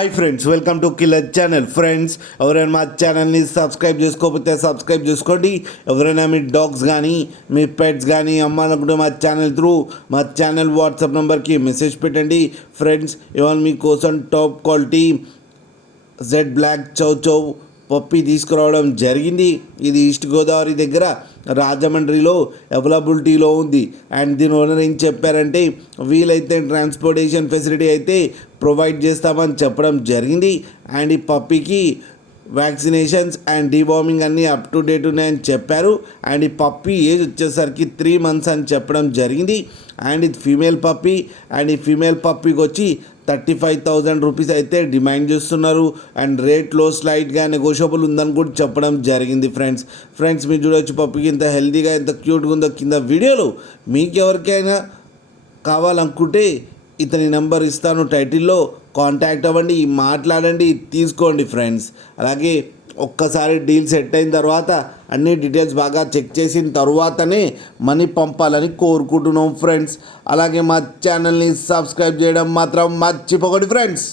Hi friends, welcome to killer channel. Friends, ఎవరైనా మా ఛానల్ని సబ్స్క్రైబ్ చేసుకోకపోతే సబ్స్క్రైబ్ చేసుకోండి. ఎవరైనా మీ డాగ్స్ కానీ మీ పెట్స్ కానీ అమ్మాలనుకుంటే మా ఛానల్ త్రూ మా ఛానల్ వాట్సాప్ నెంబర్కి మెసేజ్ పెట్టండి. ఫ్రెండ్స్, ఇవాళ మీకోసం టాప్ క్వాలిటీ జెడ్ బ్లాక్ చౌ చౌ పప్పి తీసుకురావడం జరిగింది. ఇది ఈస్ట్ గోదావరి దగ్గర రాజమండ్రిలో అవైలబిలిటీలో ఉంది. అండ్ దీని ఓనర్ ఏం చెప్పారంటే, వీలైతే ట్రాన్స్పోర్టేషన్ ఫెసిలిటీ అయితే ప్రొవైడ్ చేస్తామని చెప్పడం జరిగింది. అండ్ ఈ పప్పీకి వ్యాక్సినేషన్స్ అండ్ డీవార్మింగ్ అన్నీ అప్ టు డేట్ ఉన్నాయని చెప్పారు. అండ్ ఈ పప్పీ ఏజ్ వచ్చేసరికి 3 months అని చెప్పడం జరిగింది. అండ్ ఇది ఫీమేల్ పప్పీ. అండ్ ఈ ఫీమేల్ పప్పీకి వచ్చి 35,000 రూపీస్ అయితే డిమాండ్ చేస్తున్నారు. అండ్ రేట్లో స్లైట్గా నెగోషియబుల్ ఉందని కూడా చెప్పడం జరిగింది. ఫ్రెండ్స్ మీరు చూడవచ్చు పప్పీకి ఎంత హెల్తీగా ఎంత క్యూట్గా ఉందో కింద వీడియోలో. మీకు ఎవరికైనా కావాలనుకుంటే ఇతని నెంబర్ ఇస్తాను టైటిల్లో, కాంటాక్ట్ అవ్వండి, మాట్లాడండి, తీసుకోండి ఫ్రెండ్స్. అలాగే ఒక్కసారి డీల్ సెట్ అయిన తర్వాత అన్ని డీటెయిల్స్ బాగా చెక్ చేసిన తర్వాతనే మనీ పంపాలని కోరుకుంటున్నాం ఫ్రెండ్స్. అలాగే మా ఛానల్ని సబ్స్క్రైబ్ చేయడం మాత్రం మర్చిపోకండి ఫ్రెండ్స్.